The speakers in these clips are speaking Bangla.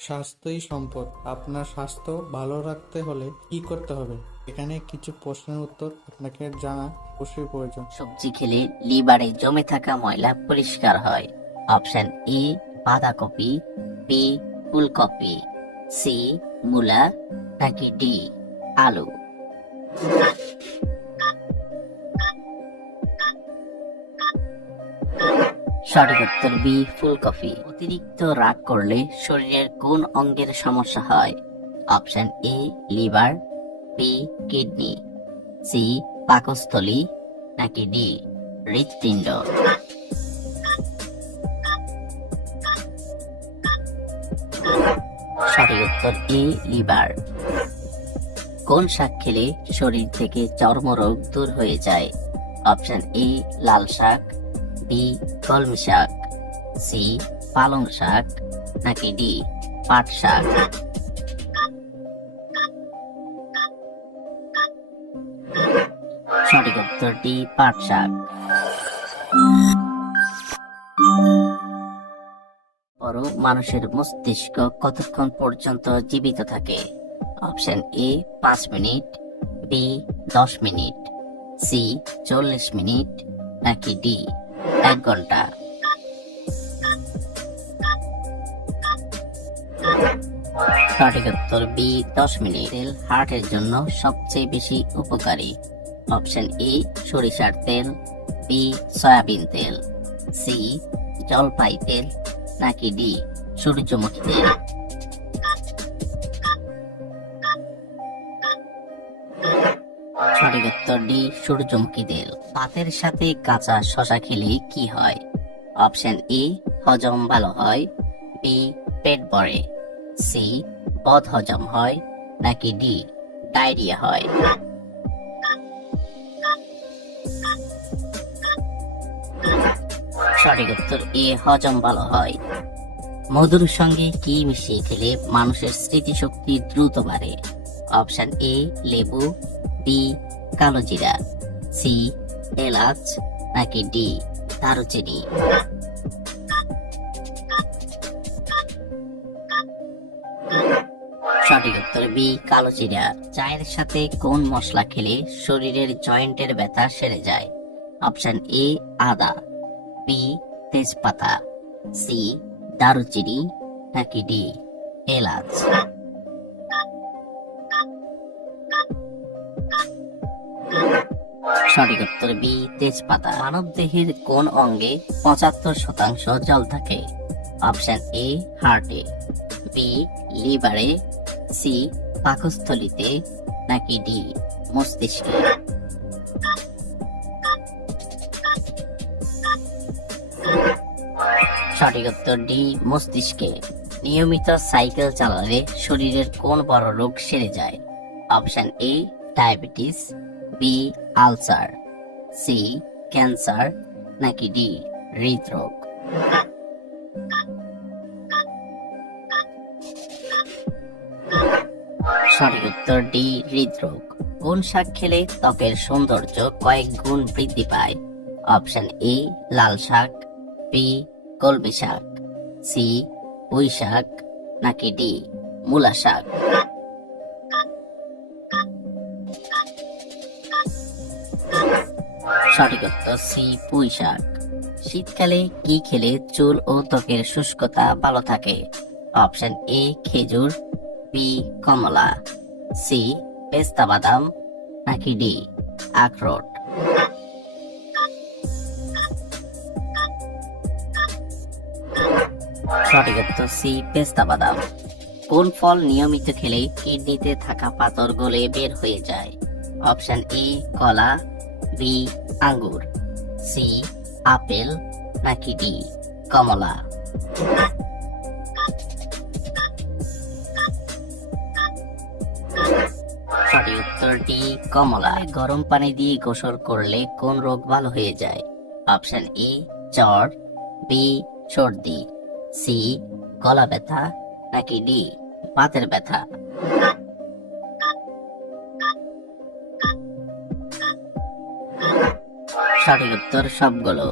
স্বাস্থ্যই সম্পদ। আপনার স্বাস্থ্য ভালো রাখতে হলে কি করতে হবে? এখানে কিছু প্রশ্নের উত্তর আপনাকে জানা অবশ্যই প্রয়োজন। সবজি খেলে লিভারে জমে থাকা ময়লা পরিষ্কার হয়। অপশন এ বাঁধাকপি, বি ফুলকপি, সি মূলা, নাকি ডি আলু। সঠিক উত্তর বি ফুলকপি। অতিরিক্ত রাগ করলে শরীরের কোন অঙ্গের সমস্যা হয়? Option A liver, B kidney, C পাকস্থলী, নাকি ডি হৃৎপিণ্ড। সঠিক উত্তর এ লিভার। কোন শাক খেলে শরীর থেকে চর্মরোগ দূর হয়ে যায়? অপশন এ লাল শাক, বি কলমি শাক, সি পালং শাক, নাকি ডি পাট শাক। সঠিক উত্তর ডি পাট শাক। বড় মানুষের মস্তিষ্ক কতক্ষণ পর্যন্ত জীবিত থাকে? Option A 5 minute, B 10 minute, C 40 minute, নাকি ডি 1 ঘন্টা। সঠিক উত্তর বি 10 মিনিট। তেল হার্টের জন্য সবচেয়ে বেশি উপকারী? অপশন এ সরিষার তেল, বি সয়াবিন তেল, সি জলপাই তেল, নাকি ডি সূর্যমুখী তেল। সঠিক উত্তর ডি সূর্যমুখী তেল। ভাতের সাথে কাঁচা শসা খেলে কি হয়? অপশন এ হজম ভালো হয়, বি পেট ভরে, সি বদ হজম হয়, নাকি ডি ডায়রিয়া হয়। সঠিক উত্তর এ হজম ভালো হয়। মধুর সঙ্গে কি মিশিয়ে খেলে মানুষের স্মৃতিশক্তি দ্রুত বাড়ে? অপশন এ লেবু, বি কালো জিরা, সি এলাচ, নাকি ডি দারুচিনি। সঠিক উত্তর বি কালো জিরা। চায়ের সাথে কোন মশলা খেলে শরীরের জয়েন্টের ব্যথা সেরে যায়? অপশন এ আদা, বি তেজপাতা, সি দারুচিনি, নাকি ডি এলাচ। সঠিক উত্তর বি তেজপাতা। মানব দেহের কোন অঙ্গে 75% জল থাকে? অপশন এ হার্টে, বি লিভারে, সি পাকস্থলীতে, নাকি ডি মস্তিষ্কে। সঠিক উত্তর ডি মস্তিষ্কে। নিয়মিত সাইকেল চালালে শরীরের কোন বড় রোগ সেরে যায়? Option A diabetes, B ulcer, C cancer, নাকি ডি হৃদরোগ। সঠিক উত্তর ডি হৃদরোগ। কোন শাক খেলে ত্বকের সৌন্দর্য কয়েক গুণ বৃদ্ধি পায়? অপশন এ লাল শাক, বি কলমি শাক, সি পুঁই শাক, নাকি ডি মূলা শাক। সঠিক উত্তর সি পুঁই শাক। শীতকালে কি খেলে চুল ও ত্বকের শুষ্কতা ভালো থাকে? অপশন এ খেজুর, বি কমলা, সি পেস্তা বাদাম, নাকি ডি আখরোট। সঠিক উত্তর সি পেস্তা বাদাম। কোন ফল নিয়মিত খেলে কিডনিতে থাকা পাথর গলে বের হয়ে যায়? অপশন এ কলা, বি আঙ্গুর, সি আপেল, নাকি ডি কমলা। সঠিক উত্তর ডি কমলা। গরম পানি দিয়ে গোসল করলে কোন রোগ ভালো হয়ে যায়? অপশন এ জ্বর, বি সর্দি, সি গলা ব্যথা, নাকি ডি বাতের ব্যথা। সঠিক উত্তর সবগুলো।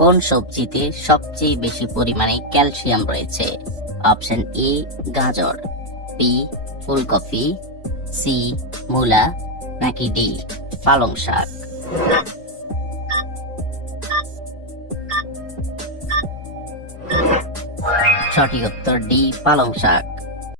কোন সবজিতে সবচেয়ে বেশি পরিমাণে ক্যালসিয়াম রয়েছে? অপশন এ গাজর, বি ফুলকপি, সি মূলা, নাকি ডি পালং শাক। সঠিক উত্তর ডি পালং শাক।